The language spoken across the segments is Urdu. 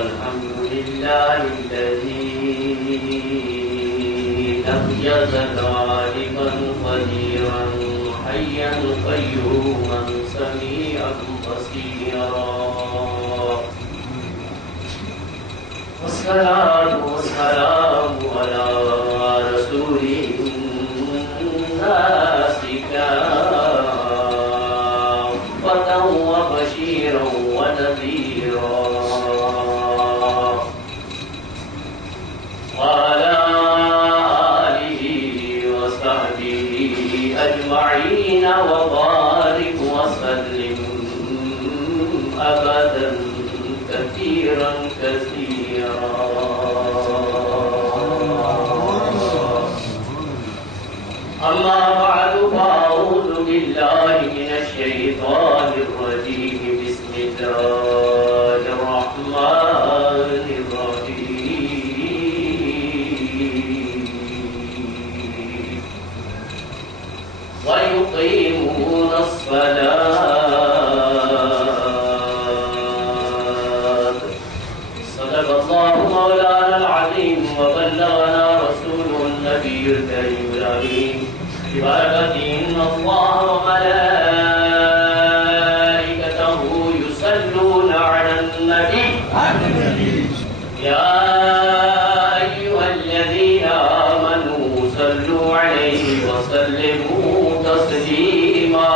الحمد لله الذي لم يزل عالما قديرا حيا قيوما سميعا بصيرا والصلاة والسلام على رسوله الناس كافة وبشيرا ونذيرا وعلى آله وصحبه أجمعين وبارك وسلم أبدا كثيرا كثيرا. أما بعد فأعوذ بالله من الشيطان الرجيم. بسم الله الرحمن الرحيم. ويقيمون الصلاة. صدق الله مولانا العظيم وبلغنا رسوله النبي الكريم الأمين ببركة إن الله وملائكته يصلون على النبي يا أيها الذين آمنوا صلوا عليه وسلموا تسليما.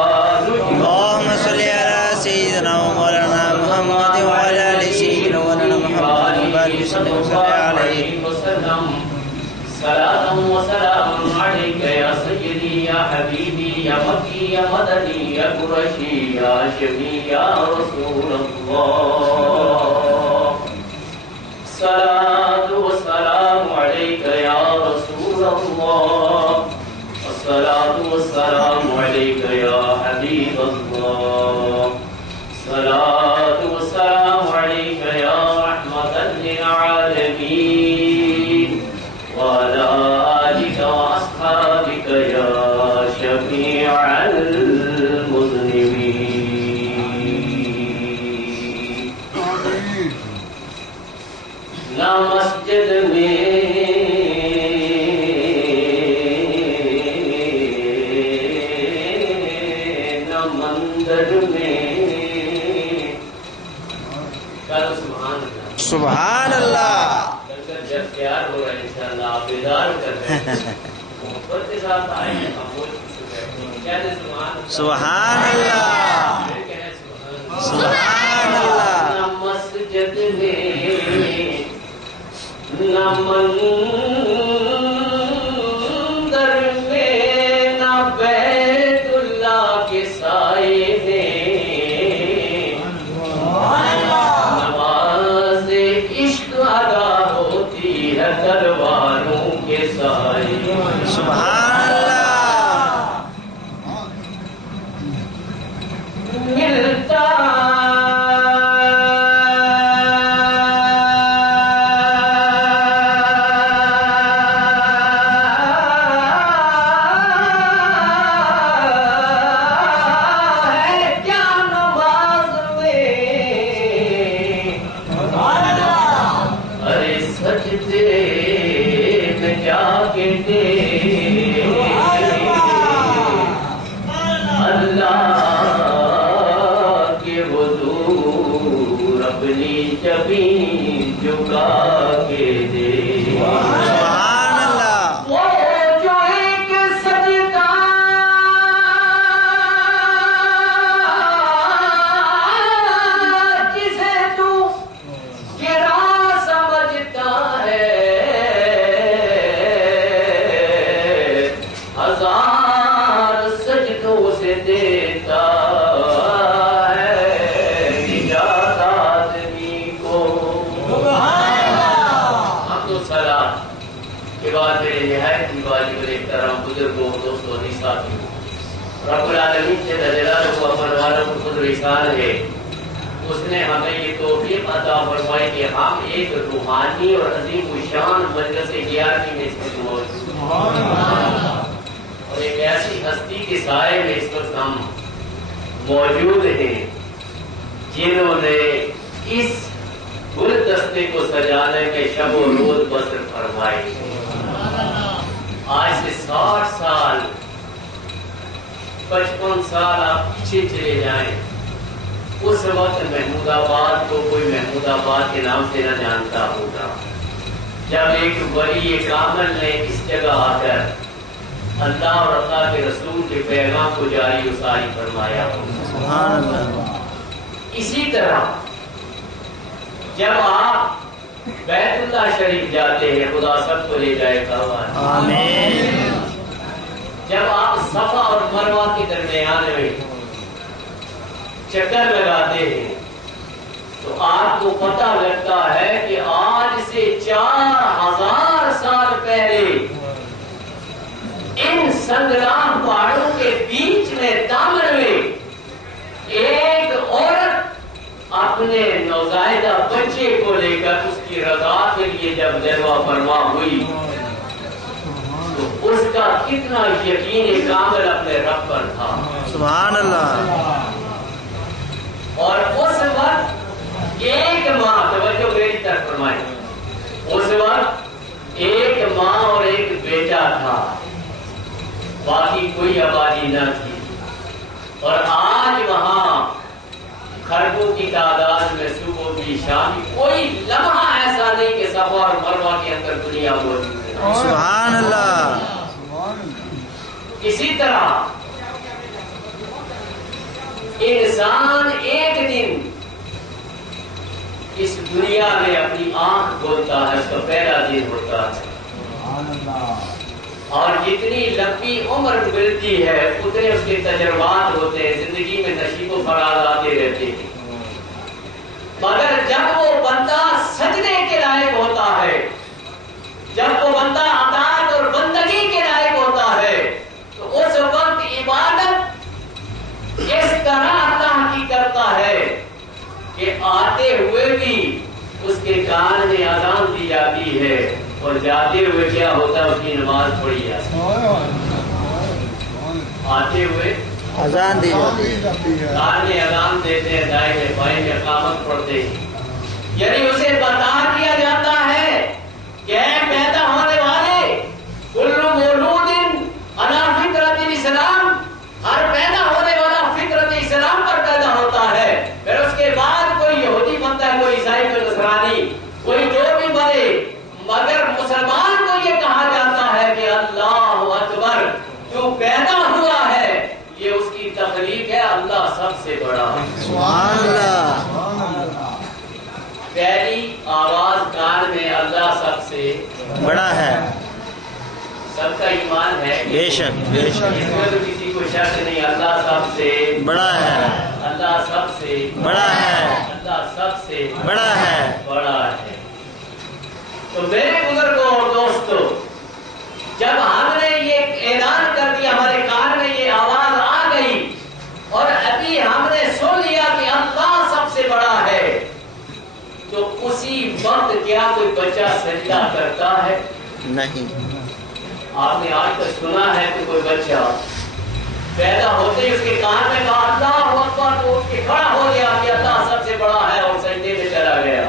اللهم صل على سيدنا ومولانا محمد وعلى آل سيدنا ومولانا محمد وبارك وسلم عليه وسلم. صلاة وسلام عليك يا سيدي يا حبيبي يا مكي يا مدني يا قرشي يا شفيع يا رسول الله. الصلاة والسلام عليك يا رسول الله. الصلاة والسلام عليك يا حبيب الله. الصلاة والسلام عليك يا رحمة للعالمين وعلى آلك وأصحابك يا شفيع المذنبين. نہ مسجد میں نہ مندر میں. سبحان اللہ. جب تیار ہو رہا ہے انشاءاللہ آپ بیدار کر رہے ہیں محبت کے ساتھ آئے ہیں. سبحان اللہ. سبحان اللہ. نہ مسجد میں نہ مندر میں نہ بیت اللہ کے سائے میں نماز عشق ادا ہوتی ہے درباروں کے سائے. سبحان اللہ. ملتا جبین جھکا کے دے. سبحان اللہ. وہ جو ایک سجدہ جسے تو گرا سمجھتا ہے ہزار سجدوں سے دیتا بزرگوں دوستوں ساتھیوں. رب العالمین سے جلالہ کو اپن والوں کو خود رسال ہے. اس نے ہمیں یہ توفیق عطا فرمائی کہ ہم ایک روحانی اور عظیم الشان مجلس گیارہویں میں اس وقت موجود ہیں اور ایک ایسی ہستی کے سائے میں اس وقت ہم موجود ہیں جنہوں نے اس گلدستے کو سجانے کے شب و روز بسر فرمائے. آج سے 60 سال 55 سال آپ پیچھے چلے جائیں، اس وقت محمود آباد کو کوئی محمود آباد کے نام سے نہ جانتا ہوگا. جب ایک ولی کامل نے اس جگہ آ کر اللہ اور اللہ کے رسول کے پیغام کو جاری و ساری فرمایا. سبحان اللہ. اسی طرح جب آپ بیت اللہ شریف جاتے ہیں، خدا سب کو لے جائے گا. آمین. جب آپ صفا اور مروہ کے درمیان میں چکر لگاتے ہیں تو آپ کو پتہ لگتا ہے کہ آج سے 4000 سال پہلے ان سنگرام پہاڑوں کے بیچ میں دامن میں ایک عورت اپنے نوزائیدہ بچے کو لے کر اس کی رضا کے لیے جب جلوہ فرما ہوئی تو اس کا کتنا یقین کامل اپنے رب پر تھا. سبحان اللہ. اور اس وقت ایک ماں، توجہ میری طرف فرمائیں، اس وقت ایک ماں اور ایک بیٹا تھا، باقی کوئی آبادی نہ تھی. اور آج وہاں خربوں کی تعداد میں صبح بھی شام کوئی لمحہ ایسا نہیں کہ صفا اور مروہ کے اندر دنیا موجود ہے. سبحان اللہ. اسی طرح انسان ایک دن اس دنیا میں اپنی آنکھ کھولتا ہے، اس کا پہلا دن ہوتا ہے. اور جتنی لمبی عمر ملتی ہے اتنے اس کے تجربات ہوتے ہیں، زندگی میں نشیب و فراز آتے رہتے ہیں. مگر جب وہ بندہ سجدے کے لائق ہوتا ہے، جب وہ بندہ اطاعت اور بندگی کے لائق ہوتا ہے تو اس وقت عبادت اس طرح اللہ کی کرتا ہے کہ آتے ہوئے بھی اس کے کان میں اذان دی جاتی ہے اور جاتے ہوئے کیا ہوتا ہے اس کی نماز پڑھی جاتی ہے. آتے ہوئے اذان دی جاتی ہے، کان میں اذان دیتے ہیں، دائیں میں بائیں میں اقامت پڑھتے ہیں. یعنی اسے بتا دیا جاتا ہے کہ اے پیدا ہونے والے، کل مولود علی فطرت الاسلام، ہر پیدا ہونے والا فطرت اسلام پر پیدا ہوتا ہے. پھر اس کے بعد کوئی یہودی بنتا ہے، کوئی عیسائی، کوئی نصرانی، کوئی جو بھی بنے، مگر مسلمان کو یہ کہا جاتا ہے کہ اللہ اکبر، جو پیدا ہوا ہے یہ اس کی تخلیق ہے، اللہ سب سے بڑا ہے. سبحان اللہ. پہلی آواز کان میں اللہ سب سے بڑا ہے. سب کا ایمان ہے، بے شک بے شک. اس میں تو کسی کو شک نہیں، اللہ سب سے بڑا ہے، اللہ سب سے بڑا ہے، اللہ سب سے بڑا ہے. بڑا ہے. تو میرے بزرگوں اور دوستو، جب ہم نے یہ اعلان کر دیا، ہمارے کان میں یہ آواز آ گئی اور ابھی ہم نے سن لیا کہ اللہ سب سے بڑا ہے، تو اسی وقت کیا کوئی بچہ سجدہ کرتا ہے؟ نہیں. آپ نے آج تک سنا ہے کہ کوئی بچہ پیدا ہوتے ہی اس کے کان میں کہا اللہ اکبر تو اٹھ کے کھڑا ہو گیا کہ اللہ سب سے بڑا ہے اور سجدے میں چلا گیا؟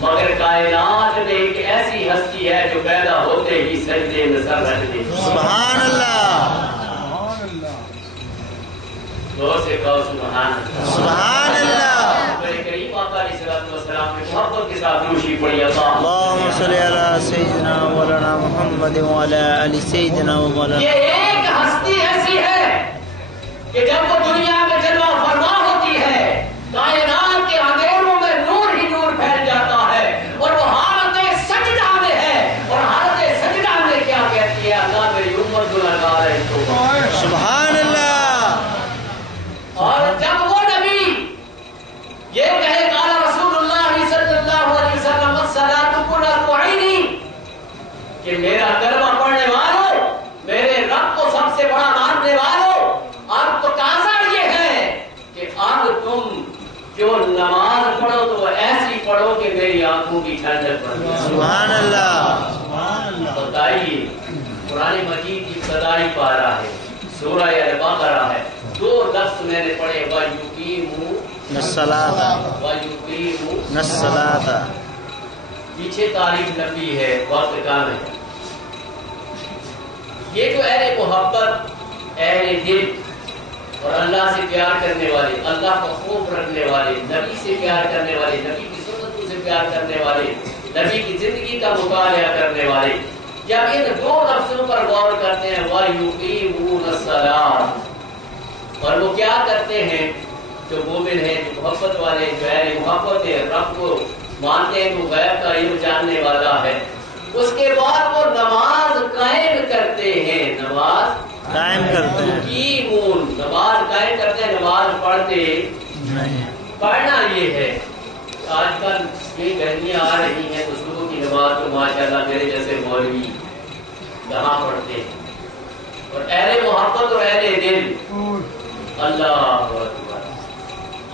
مگر کائنات میں ایک ایسی ہستی ہے جو پیدا ہوتے ہی سجدے میں سر رکھ دی. سبحان اللہ. زور سے کہو سبحان اللہ. سبحان اللہ. میرے کریم آقا علیہ الصلوۃ والسلام نے محبت کے ساتھ روشی پڑھی. اللهم صل على سيدنا مولانا محمد وعلى ال سيدنا مولانا. یہ ایک ہستی ایسی ہے کہ جب وہ دنیا میں جلوہ فرما ہوتی ہے، کائنات کے اندھیروں میں نور ہی نور پھیل جاتا ہے، اور وہ حالت سجدہ میں ہے. اور حالت سجدہ میں کیا کہتی ہے؟ اللہ میری امت گنہگار ہے. سبحان اللہ. اور جب وہ نبی یہ کہے قال رسول اللہ صلی اللہ علیہ وسلم الصلاۃ قرۃ عینی، کہ میرا کلمہ پڑھنے والوں، میرے رب کو سب سے بڑا ماننے والوں، اب تقاضا یہ ہے کہ اب تم جو نماز پڑھو تو ایسی پڑھو کہ میری آنکھوں کی ٹھنڈک بن جائے. سبحان اللہ. بتائیے، قرآن مجید کی ابتدائی پارہ ہے، سورہ البقرہ ہے، 2 لفظ میں نے پڑھے وَيُقِيمُونَ الصَّلَاةَ پیچھے تاریخ نبی ہے، وقت کام ہے. یہ جو اہل محبت، اہل دل اور اللہ سے پیار کرنے والے، اللہ کا خوف رکھنے والے، نبی سے پیار کرنے والے، نبی کی سنتوں سے پیار کرنے والے، نبی کی زندگی کا مطالعہ کرنے والے، جب ان دو لفظوں پر غور کرتے ہیں وَيُقِيمُونَ الصَّلَاةَ، اور وہ کیا کرتے ہیں؟ جو مومن ہیں، جو محبت والے، جو اہل محبت ہے، رب کو مانتے ہیں، وہ غیب کا علم جاننے والا ہے، اس کے بعد وہ نماز قائم کرتے ہیں. نماز قائم کرتے ہیں، نماز قائم کرتے ہیں، نماز پڑھتے نہیں. پڑھنا یہ ہے. آج کل یہ گرمیاں آ رہی ہیں تو صبح کی نماز تو ماشاءاللہ میرے جیسے مولوی یہاں پڑھتے ہیں، اور اہل محبت اور اہل دل اللہ اکبر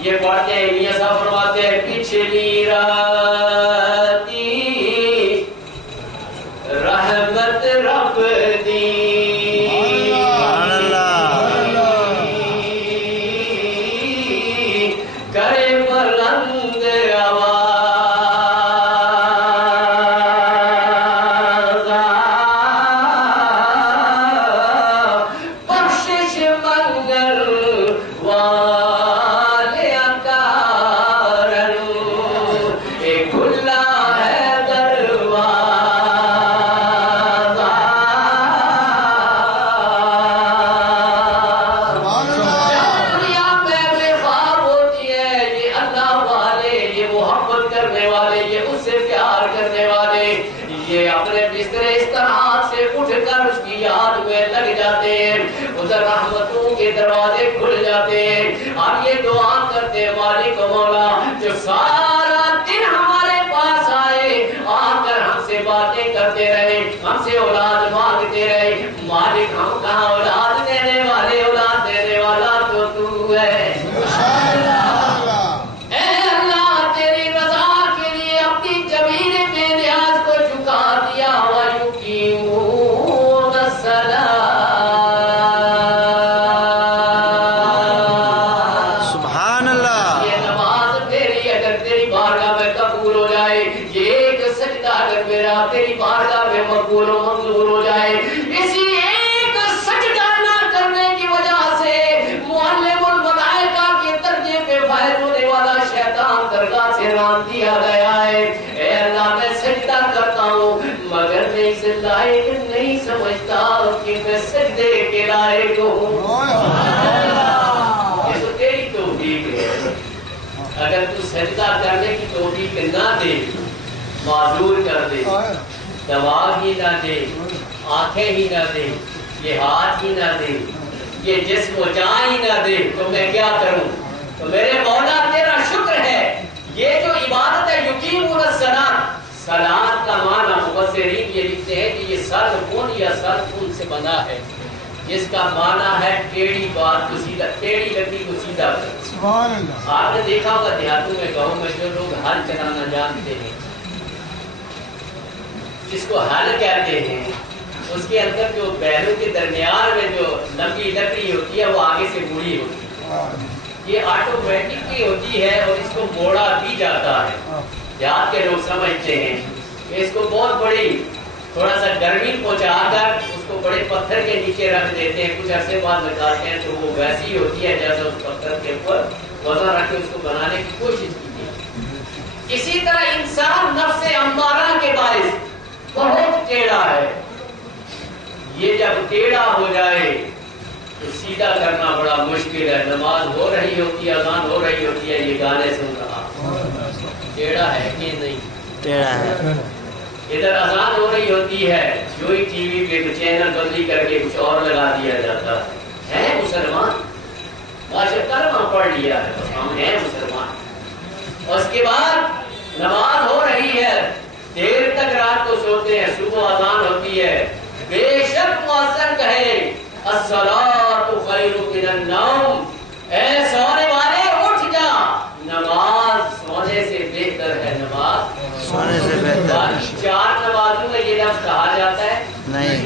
یہ پڑھتے ہیں. میاں صاحب فرماتے ہیں پچھلی راتی رحمت رب دی کرے بلند آواز، بخشش منگل والے کارن ایک کھلا ہے دروازہ. دنیا میں بے خواب ہوتی ہے، یہ اللہ والے، یہ محبت کرنے والے، یہ اس سے پیار کرنے والے، یہ اپنے بستر استراحت سے اٹھ کر اس کی یاد میں لگ جاتے ہیں، ادھر رحمتوں کے دروازے کھل جاتے ہیں. اور یہ دعا کرتے ہیں مالک و مولا جو سارا دن ہمارے پاس آئے، آ کر ہم سے باتیں کرتے رہے، ہم سے اولاد مانگتے رہے. مالک ہم کہاں اولاد دینے والے، اولاد دینے والا تو تو ہے. اے اللہ تیری رضا کے لیے اپنی جمیل بے نیاز کو جھکا دیا. وَيُقِيمُونَ الصَّلَاةَ سبحان اللہ. یہ نماز میری اگر تیری بارگاہ میں قبول ہو جائے، یہ ایک سجدہ اگر میرا تیری بارگاہ میں مقبول و منظور ہو جائے، اسی ایک سجدہ نہ کرنے کی وجہ سے معلم الملائکہ کے درجے پہ فائز ہونے والا شیطان درگاہ سے ران دیا گیا ہے. اے اللہ میں سجدہ کرتا ہوں مگر میں اس لائق نہیں سمجھتا کہ میں سجدے کے لائق ہوں. یہ تو تیری توفیق ہے. اگر تو سجدہ کرنے کی توفیق نہ دے، معذور کر دے، دماغ ہی نہ دے، آنکھیں ہی نہ دے، یہ ہاتھ ہی نہ دے، یہ جسم و جان ہی نہ دے تو میں کیا کروں؟ تو میرے مولا تیرا شکر ہے. یہ جو عبادت ہے یقیمون الصلاۃ، صلاۃ کا معنی مفسرین یہ لکھتے ہیں کہ یہ صرفن یا صرفن سے بنا ہے، جس کا معنی ہے ٹیڑھی بات کو سیدھا، ٹیڑھی لکڑی کو سیدھا کر. سبحان اللہ. آپ نے دیکھا ہوگا دیہاتوں میں، گاؤں میں جو لوگ ہل چلانا جانتے ہیں، جس کو ہل کہتے ہیں، اس کے اندر جو بیلوں کے درمیان میں جو لمبی لکڑی ہوتی ہے وہ آگے سے مڑی ہوتی ہے. یہ آٹومیٹکلی ہوتی ہے اور اس کو موڑا بھی جاتا ہے. دیہات کے لوگ سمجھتے ہیں کہ اس کو بہت بڑی تھوڑا سا گرمی پہنچا کر اس کو بڑے پتھر کے نیچے رکھ دیتے ہیں، کچھ عرصے بعد نکالتے ہیں تو وہ ویسی ہوتی ہے جیسے اس پتھر کے اوپر وزن رکھ کے اس کو بنانے کی کوشش کی ہے. اسی طرح انسان نفس امارہ کے باعث بہت ٹیڑھا ہے. یہ جب ٹیڑھا ہو جائے تو سیدھا کرنا بڑا مشکل ہے. نماز ہو رہی ہوتی ہے، اذان ہو رہی ہوتی ہے، یہ گانے سن رہا، ٹیڑھا ہے کہ نہیں؟ ٹیڑھا ہے. ادھر اذان ہو رہی ہوتی ہے، جو ہی ٹی وی پہ چینل بدلی کر کے کچھ اور لگا دیا جاتا ہے مسلمان. ماشاء کلمہ پڑھ لیا ہے، ہم ہیں مسلمان. اور اس کے بعد نماز ہو رہی ہے، دیر تک رات کو سوتے ہیں، صبح اذان ہوتی ہے، بے شک مؤذن کہے الصلاۃ خیر من النوم، اے سونے والے اٹھ جا، نماز سونے سے بہتر ہے. نماز سونے سے بہتر. 4 نمازوں میں یہ لفظ کہا جاتا ہے نہیں.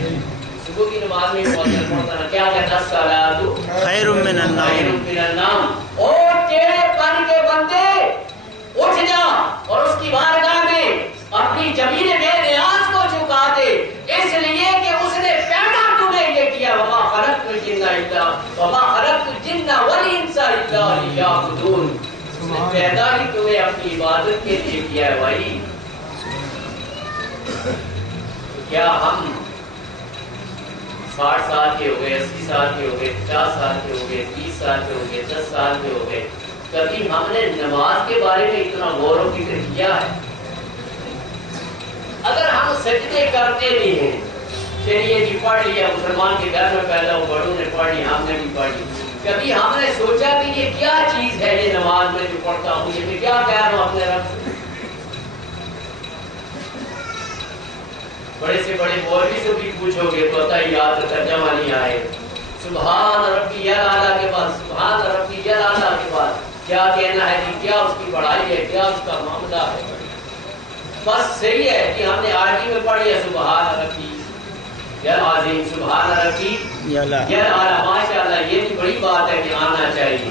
صبح کی نماز آدمی پڑھتا کیا کہتا الصلاۃ خیر من النوم. اور تیرے پن کے بندے اٹھ جا اور اس کی بارگاہ میں اپنی جمیل بے نیاز کو جھکا دے، اس لیے کہ اس نے پیدا تمہیں یہ کیا وما خلقت الجن والانس الا لیعبدون. اس نے پیدا ہی تمہیں اپنی عبادت کے لیے کیا ہے بھائی. کیا ہم 60 سال کے ہو گئے، 80 سال کے ہو گئے، 50 سال کے ہو گئے، 30 سال کے ہو گئے، 10 سال کے ہو گئے، کبھی ہم نے نماز کے بارے میں اتنا غور و فکر کیا ہے؟ اگر ہم سجدے کرتے بھی ہیں، چلیے جی پڑھ لیا، مسلمان کے گھر میں پیدا ہو، بڑوں نے پڑھ لی، ہم نے بھی پڑھ لی، کبھی ہم نے سوچا کہ یہ کیا چیز ہے یہ نماز میں جو پڑھتا ہوں، یہ میں کیا کہہ رہا ہوں اپنے رب سے؟ بڑے سے بڑے مولوی سے بھی پوچھو گے تو عطا یاد ترجمہ نہیں آئے. سبحان ربی الاعلیٰ کے بعد سبحان ربی الاعلیٰ کے بعد کیا کہنا ہے کہ کیا اس کی بڑائی ہے، کیا اس کا معاملہ ہے؟ بس صحیح ہے کہ ہم نے عربی میں پڑھ لیا سبحان ربی العظیم، سبحان ربی الاعلیٰ، ماشاء اللہ یہ بھی بڑی بات ہے کہ آنا چاہیے.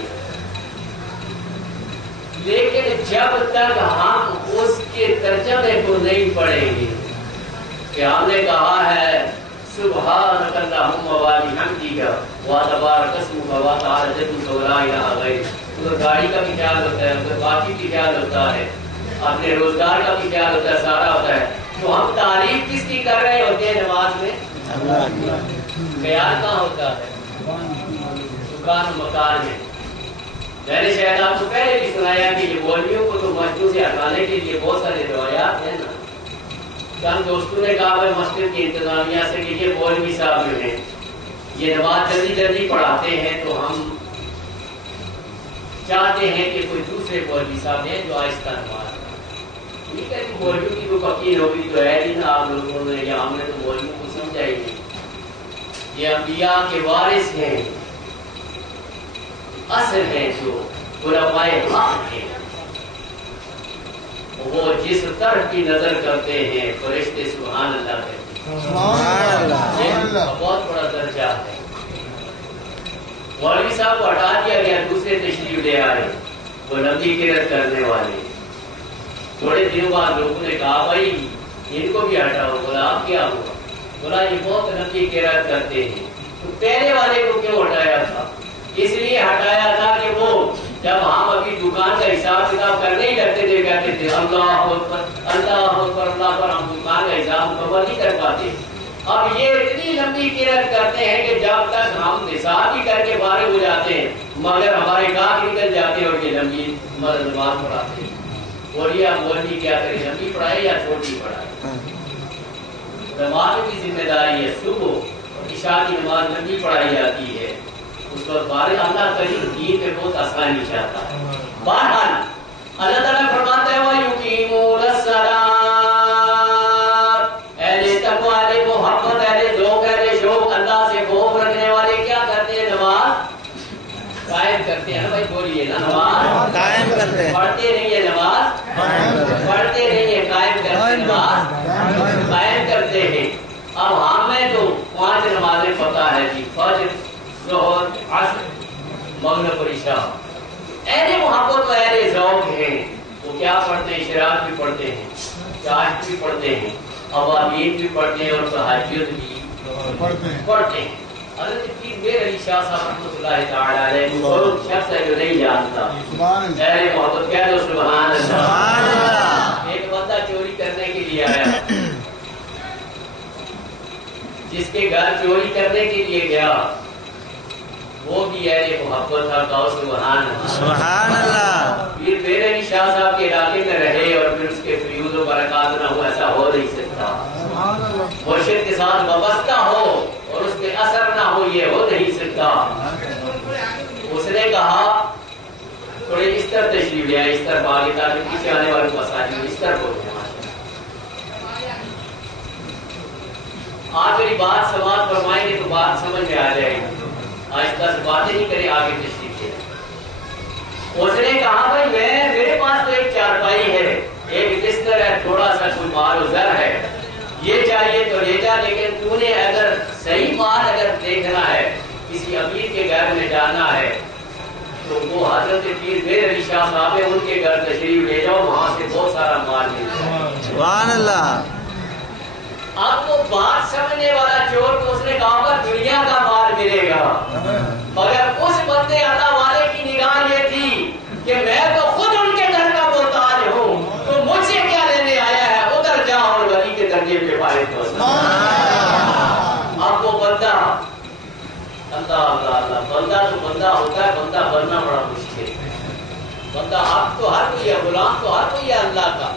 لیکن جب تک ہم اس کے ترجمے کو نہیں پڑھیں گے کہ ہم نے کہا ہے سبحانک اللہم و بحمدک و تبارک اسمک و تعالی جدک و لا الہ غیرک، تو گاڑی کا بھی خیال ہوتا ہے، تو باقی بھی خیال ہوتا ہے، اپنے روزگار کا بھی خیال ہوتا ہے، سارا ہوتا ہے. تو ہم تعریف کس کی کر رہے ہوتے ہیں نماز میں؟ خیال کہاں ہوتا ہے؟ دکان مکان میں. میں نے شاید آپ کو پہلے بھی سنایا کہ یہ مولویوں کو تو مسجدوں سے ہٹانے کے لیے بہت سارے روایات ہیں نا. چند دوستوں نے کہا ہے مسجد کی انتظامیہ سے کہ یہ مولوی صاحب جو ہیں یہ نماز جلدی جلدی پڑھاتے ہیں، تو ہم چاہتے ہیں کہ کوئی دوسرے مولوی صاحب ہیں جو آہستہ نماز پڑھائیں. ٹھیک ہے کہ مولویوں کی کوئی پکی نوکری تو ہے نہیں نا آپ لوگوں نے، یا ہم نے تو مولویوں کو سمجھا ہی نہیں. یہ انبیاء کے وارث ہیں، اصل ہیں جو علماء حق ہیں. وہ جس طرف کی نظر کرتے ہیں فرشتے سبحان اللہ کہتے ہیں. سبحان اللہ بہت بڑا درجہ ہے. مولوی صاحب کو ہٹا دیا گیا، دوسرے تشریف لے آئے وہ لمبی قرت کرنے والے. تھوڑے دنوں بعد لوگوں نے کہا بھائی ان کو بھی ہٹاؤ. بولا آپ کیا ہوا؟ بولا یہ بہت لمبی قرت کرتے ہیں. تو پہلے والے کو کیوں ہٹایا تھا؟ اس لیے ہٹایا تھا کہ وہ جب ہم ابھی دکان کا حساب کتاب کرنے ہی لگتے تھے کہتے تھے اللہ اکبر اللہ اکبر اللہ پر، ہم دکان کا حساب مکمل نہیں کر پاتے. اب یہ اتنی لمبی قرت کرتے ہیں کہ جب تک ہم حساب ہی کر کے فارغ ہو جاتے ہیں مگر ہمارے گاہ نکل جاتے ہیں اور یہ لمبی نماز پڑھاتے ہیں. بولیے آپ مولوی کیا کریں، لمبی پڑھائے یا چھوٹی پڑھائے؟ نماز کی ذمہ داری ہے، صبح اور عشاء کی نماز لمبی پڑھائی جاتی ہے. اس وقت بارے اللہ کریم دین پہ بہت آسانی چاہتا ہے. بہرحال اللہ تعالیٰ فرماتا ہے وَيُقِيمُونَ الصَّلَاةَ، اہل تقویٰ، اہل محبت، اہل ذوق، اہل شوق، اللہ سے خوف رکھنے والے کیا کرتے ہیں؟ نماز قائم کرتے ہیں. بھائی بولیے نا، نماز قائم کرتے ہیں. پڑھتے نہیں ہے نماز، پڑھتے نہیں ہے، قائم کرتے ہیں. نماز قائم کرتے ہیں. اب ہمیں تو 5 نمازیں پتہ ہے جی، فجر، ظہر، عصر، مغرب اور عشاء. اہل محبت و اہل ذوق ہیں وہ کیا پڑھتے ہیں؟ اشراق بھی پڑھتے ہیں، چاشت بھی پڑھتے ہیں، اوابین بھی پڑھتے ہیں اور تہجد بھی پڑھتے ہیں. حضرت پیر میر علی شاہ صاحب رحمۃ اللہ تعالی علیہ وہ شخص ہے جو نہیں جانتا اہل محبت. کہہ دو سبحان اللہ. ایک بندہ چوری کرنے کے لیے آیا، جس کے گھر چوری کرنے کے لیے گیا وہ بھی اہل محبت تھا. کہو سبحان اللہ. سبحان اللہ. پیر میر علی شاہ صاحب کے علاقے میں رہے اور پھر اس کے فیوز و برکات نہ ہو، ایسا ہو نہیں سکتا. مرشد کے ساتھ وابستہ ہو اور اس پہ اثر نہ ہو، یہ ہو نہیں سکتا. اس نے کہا تھوڑے اس طرف تشریف لیا، اس طرف آگے تاکہ پیچھے آنے والوں کو آسانی اس طرف ہو جائے. آپ میری بات سماعت فرمائیں گے تو بات سمجھ میں آ جائے گی. آہستہ سے باتیں نہیں کریں، آگے تشریف لے. اس نے کہا بھائی میرے پاس تو ایک چارپائی ہے، ایک بستر ہے، تھوڑا سا کوئی مال و زر ہے، یہ چاہیے تو لے جا، لیکن تو نے اگر صحیح مال اگر دیکھنا ہے، کسی امیر کے گھر میں جانا ہے، تو وہ حضرت پیر میر علی شاہ صاحب ہے، ان کے گھر تشریف لے جاؤ، وہاں سے بہت سارا مال ملتا ہے۔ سبحان اللہ۔ اب وہ بات سمجھنے والا چور کو اس نے کہا کہ دنیا کا مال ملے گا، مگر اس بندے اللہ والے کی نگاہ یہ تھی کہ میں تو خود ان کے گھر کا محتاج ہوں، تو مجھ سے کیا لینے آیا ہے، ادھر جا اور ولی کے درجے پہ فائز ہو۔ اب وہ بندہ اللہ اللہ اللہ، بندہ تو بندہ ہوتا ہے، بندہ بننا بڑا مشکل ہے۔ بندہ آپ تو ہر کوئی ہے، غلام تو ہر کوئی ہے اللہ کا،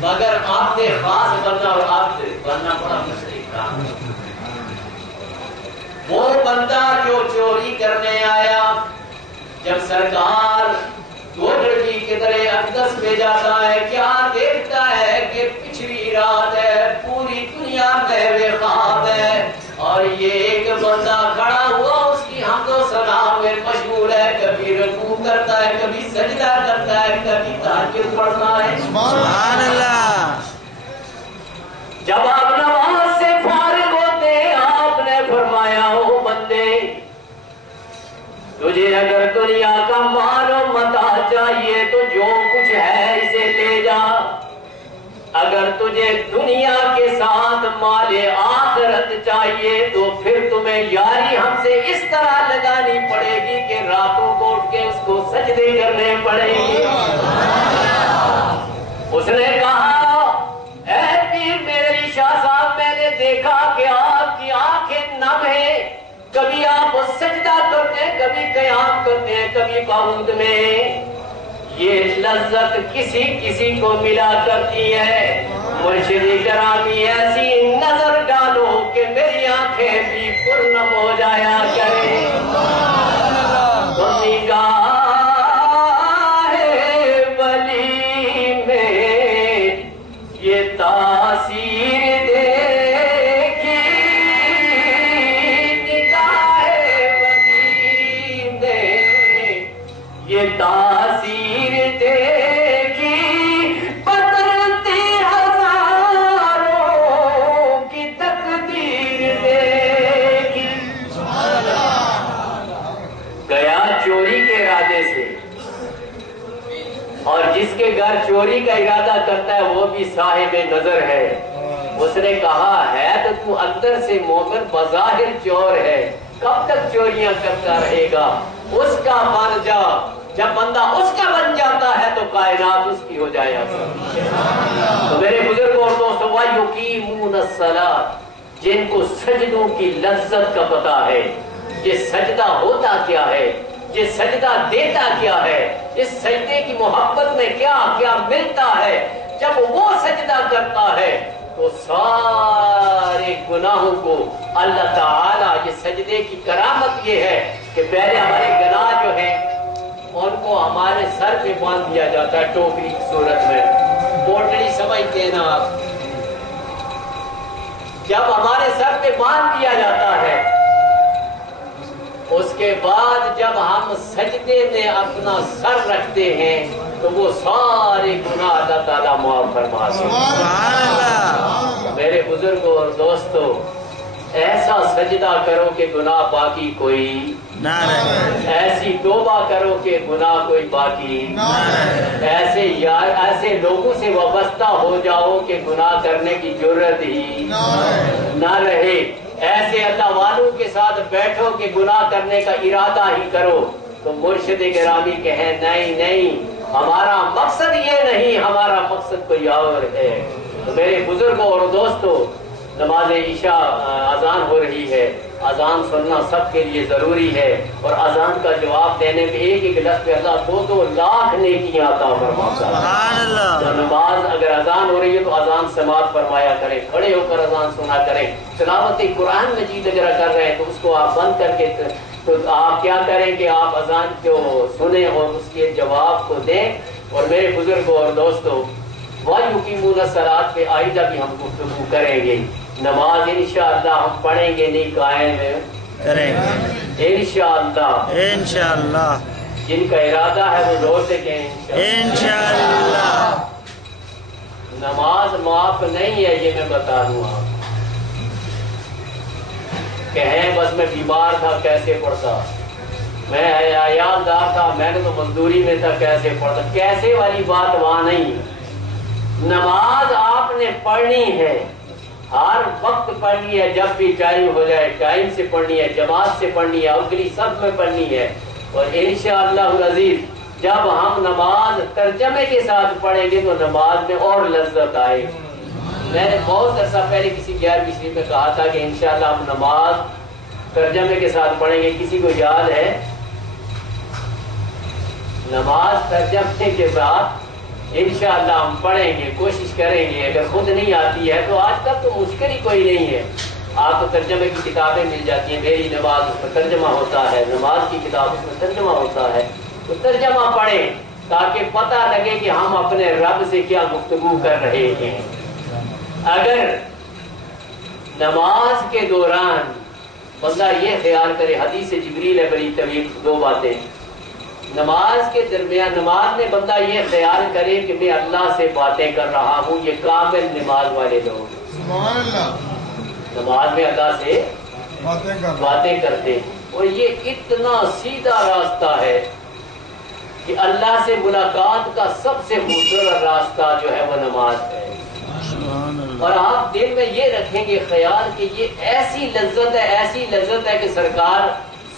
مگر آپ نے خاص بننا اور آپ سے بننا بڑا مشکل کام ہے۔ وہ بندہ جو چوری کرنے آیا، جب سرکار گودڑی کے درے اقدس میں جاتا ہے، کیا دیکھتا ہے کہ پچھلی رات ہے، پوری دنیا محو خواب ہے، اور یہ ایک بندہ کھڑا ہوا اس کی حمد و ثنا میں مشغول ہے، کبھی رکوع کرتا ہے، کبھی سجدہ کرتا ہے، کبھی تہجد پڑھتا ہے۔ سبحان اللہ۔ جب آپ نماز سے فارغ ہوتے آپ نے فرمایا، او بندے تجھے اگر دنیا کا مال و متاع چاہیے تو جو کچھ ہے اسے لے جا، اگر تجھے دنیا کے ساتھ مال آخرت چاہیے تو پھر تمہیں یاری ہم سے اس طرح لگانی پڑے گی کہ راتوں کو اٹھ کے اس کو سجدے کرنے پڑیں گے۔ اس نے کہا، اے پیر میرے شاہ صاحب، میں نے دیکھا کہ آپ کی آنکھیں نم ہیں، کبھی آپ سجدہ کرتے ہیں، کبھی قیام کرتے ہیں، کبھی قعود میں، یہ لذت کسی کسی کو ملا کرتی ہے۔ مرشد گرامی ایسی نظر ڈالو کہ میری آنکھیں بھی پرنم ہو جایا کریں۔ نگاہ ولی میں یہ تاثیر دیکھی، نگاہ ولی میں یہ تاثیر دیکھی، بدلتی ہزاروں کی تقدیر دیکھی۔ گیا چوری کے ارادے سے، اور جس کے گھر چوری کا ارادہ کرتا ہے وہ بھی صاحب نظر ہے۔ اس نے کہا، ہے تو تو اندر سے مومن، بظاہر چور ہے، کب تک چوریاں کرتا رہے گا؟ اس کا بن جا، جب بندہ اس کا بن جاتا ہے تو کائنات اس کی ہو جائے گا۔ تو میرے بزرگوں اور دوستوں، وَيُقِيمُونَ الصَّلَاةَ، جن کو سجدوں کی لذت کا پتہ ہے، یہ سجدہ ہوتا کیا ہے، یہ سجدہ دیتا کیا ہے، اس سجدے کی محبت میں کیا کیا ملتا ہے، جب وہ سجدہ کرتا ہے تو سارے گناہوں کو اللہ تعالیٰ، یہ سجدے کی کرامت یہ ہے کہ پہلے ہمارے گناہ جو ہیں ان کو ہمارے سر پہ باندھ دیا جاتا ہے ٹوکری کی صورت میں، پوٹلی سمجھتے ہیں نا آپ، جب ہمارے سر پہ باندھ دیا جاتا ہے، اس کے بعد جب ہم سجدے میں اپنا سر رکھتے ہیں تو وہ سارے گناہ اللہ تعالیٰ معاف فرماتے ہیں۔ میرے بزرگوں اور دوستوں، ایسا سجدہ کرو کہ گناہ باقی کوئی نہ رہے، ایسی توبہ کرو کہ گناہ کوئی باقی نہ رہے، ایسے لوگوں سے وابستہ ہو جاؤ کہ گناہ کرنے کی جرت ہی نہ رہے، ایسے اللہ والوں کے ساتھ بیٹھو کہ گناہ کرنے کا ارادہ ہی کرو۔ تو مرشد گرامی کہیں، نہیں نہیں، ہمارا مقصد یہ نہیں، ہمارا مقصد کوئی اور ہے۔ تو میرے بزرگوں اور دوستوں، نماز عشاء اذان ہو رہی ہے، اذان سننا سب کے لیے ضروری ہے، اور اذان کا جواب دینے میں ایک ایک لفظ پہ اللہ 2-2 لاکھ نیکیاں عطا فرماتا ہے۔ سبحان اللہ۔ تو نماز اگر اذان ہو رہی ہے تو اذان سماعت فرمایا کریں، کھڑے ہو کر اذان سنا کریں۔ تلاوت قرآن مجید اگر کر رہے ہیں تو اس کو آپ بند کر کے تو آپ کیا کریں کہ آپ اذان کو سنیں اور اس کے جواب کو دیں۔ اور میرے بزرگوں اور دوستوں، وَيُقِيمُونَ الصَّلَاةَ پہ آئندہ بھی ہم گفتگو کریں گے۔ نماز انشاءاللہ ہم پڑھیں گے نہیں، قائم کریں گے انشاءاللہ۔ انشاءاللہ، جن کا ارادہ ہے وہ زور سے کہیں انشاءاللہ۔ انشاءاللہ۔ نماز معاف نہیں ہے، یہ میں بتا دوں آپ کہیں بس میں بیمار تھا کیسے پڑھتا، میں عیال دار تھا میں نے تو مزدوری میں تھا کیسے پڑھتا، کیسے والی بات وہاں نہیں ہے۔ نماز آپ نے پڑھنی ہے، ہر وقت پڑھنی ہے، جب بھی ٹائم ہو جائے ٹائم سے پڑھنی ہے، جماعت سے پڑھنی ہے، اوکلی سب میں پڑھنی ہے۔ اور انشاءاللہ العزیز جب ہم نماز ترجمے کے ساتھ پڑھیں گے تو نماز میں اور لذت آئے گی۔ میں نے بہت عرصہ پہلے کسی 11ویں شریف میں کہا تھا کہ انشاءاللہ ہم نماز ترجمے کے ساتھ پڑھیں گے، کسی کو یاد ہے؟ نماز ترجمے کے بعد انشاءاللہ ہم پڑھیں گے، کوشش کریں گے، اگر خود نہیں آتی ہے تو آج تک تو مشکل ہی کوئی نہیں ہے، آپ کو ترجمے کی کتابیں مل جاتی ہیں، میری نماز اس میں ترجمہ ہوتا ہے، نماز کی کتاب اس میں ترجمہ ہوتا ہے، تو ترجمہ پڑھیں تاکہ پتہ لگے کہ ہم اپنے رب سے کیا گفتگو کر رہے ہیں۔ اگر نماز کے دوران بندہ یہ خیال کرے، حدیث جبریل ہے بڑی طویل، 2 باتیں، نماز کے درمیان نماز میں بندہ یہ خیال کرے کہ میں اللہ سے باتیں کر رہا ہوں، یہ کامل نماز والے لوگ سبحان اللہ نماز میں اللہ سے باتیں کرتے ہیں، اور یہ اتنا سیدھا راستہ ہے کہ اللہ سے ملاقات کا سب سے خوبصورت راستہ جو ہے وہ نماز ہے۔ اور آپ دل میں یہ رکھیں گے خیال کہ یہ ایسی لذت ہے، ایسی لذت ہے کہ سرکار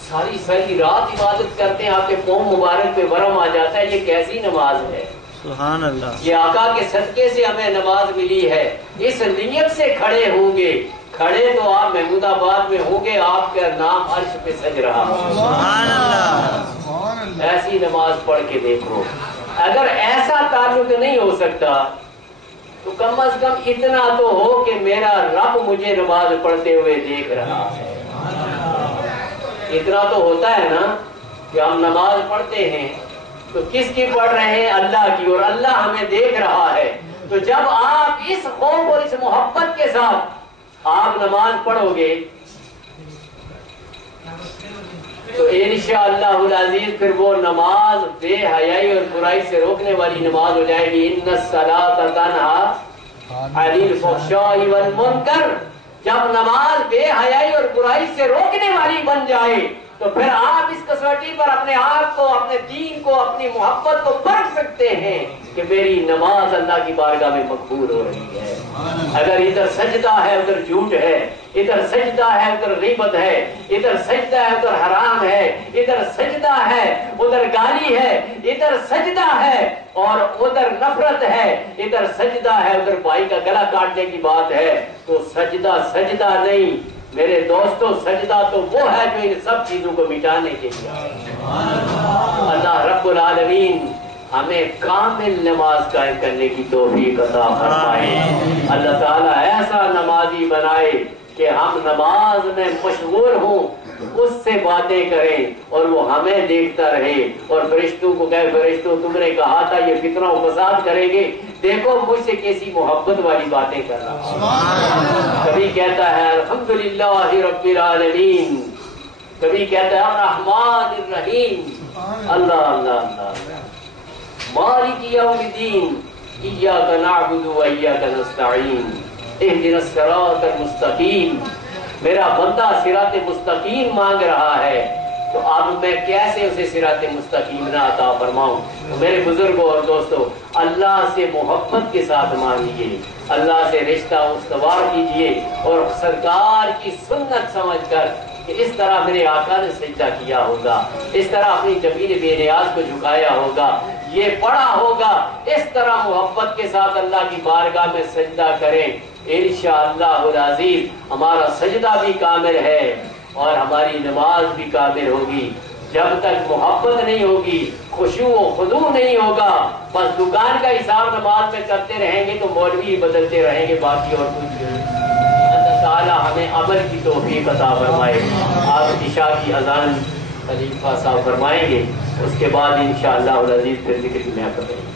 ساری ساری رات عبادت کرتے ہیں، آپ کے قوم مبارک پہ ورم آ جاتا ہے، یہ کیسی نماز ہے، سبحان اللہ، یہ آقا کے صدقے سے ہمیں نماز ملی ہے، اس نیت سے کھڑے ہوں گے، کھڑے تو آپ محمود آباد میں ہوں گے، آپ کا نام عرش پہ سج رہا، سبحان اللہ، ایسی نماز پڑھ کے دیکھو۔ اگر ایسا تعلق نہیں ہو سکتا تو کم از کم اتنا تو ہو کہ میرا رب مجھے نماز پڑھتے ہوئے دیکھ رہا ہے، اتنا تو ہوتا ہے نا کہ ہم نماز پڑھتے ہیں تو کس کی پڑھ رہے ہیں؟ اللہ کی، اور اللہ ہمیں دیکھ رہا ہے۔ تو جب آپ اس خوف اور اس محبت کے ساتھ آپ نماز پڑھو گے تو انشاءاللہ العزیز پھر وہ نماز بے حیائی اور برائی سے روکنے والی نماز ہو جائے گی۔ ان الصلاۃ تنہی عن الفحشاء والمنکر، جب نماز بے حیائی اور برائی سے روکنے والی بن جائے تو پھر آپ اس کسوٹی پر اپنے آپ کو، اپنے دین کو، اپنی محبت کو پرکھ سکتے ہیں کہ میری نماز اللہ کی بارگاہ میں مقبول ہو رہی ہے۔ اگر ادھر سجدہ ہے ادھر جھوٹ ہے، ادھر سجدہ ہے ادھر غیبت ہے، ادھر سجدہ ہے ادھر حرام ہے، ادھر سجدہ ہے ادھر گالی ہے، ادھر سجدہ ہے اور ادھر نفرت ہے، ادھر سجدہ ہے ادھر بھائی کا گلا کاٹنے کی بات ہے، تو سجدہ سجدہ نہیں میرے دوستوں، سجدہ تو وہ ہے جو ان سب چیزوں کو مٹانے کے لیے اللہ رب العالمین ہمیں کامل نماز قائم کرنے کی توفیق عطا فرمائے۔ اللہ تعالیٰ ایسا نمازی بنائے کہ ہم نماز میں مشغول ہوں، اس سے باتیں کریں اور وہ ہمیں دیکھتا رہے، اور فرشتوں کو کہے فرشتوں تم نے کہا تھا یہ فتنہ و فساد کریں گے، دیکھو مجھ سے کیسی محبت والی باتیں کر رہا۔ کبھی کہتا ہے الحمدللہ رب العالمین، کبھی کہتا ہے الرحمن الرحیم، اللہ اللہ اللہ، مالک یوم الدین، ایاک نعبد و ایاک نستعین، اہدنا الصراط المستقیم۔ میرا بندہ صراط مستقیم مانگ رہا ہے تو اب میں کیسے اسے صراط مستقیم نہ عطا فرماؤں؟ میرے بزرگوں اور دوستوں، اللہ سے محبت کے ساتھ مانگیے، اللہ سے رشتہ استوار کیجیے، اور سرکار کی سنت سمجھ کر کہ اس طرح میرے آقا نے سجدہ کیا ہوگا، اس طرح اپنی جبین بے نیاز کو جھکایا ہوگا، یہ پڑھا ہوگا، اس طرح محبت کے ساتھ اللہ کی بارگاہ میں سجدہ کریں، انشاءاللہ العزیز ہمارا سجدہ بھی کامل ہے اور ہماری نماز بھی کامل ہوگی۔ جب تک محبت نہیں ہوگی، خشوع و خضوع نہیں ہوگا، بس دکان کا حساب نماز میں کرتے رہیں گے تو مولوی بدلتے رہیں گے، باقی اور کچھ نہیں۔ اللہ تعالی ہمیں عمل کی توفیق عطا فرمائے۔ آپ عشاء کی اذان خلیفہ صاحب فرمائیں گے، اس کے بعد انشاءاللہ العزیز پھر ذکر کی محفل کریں گے۔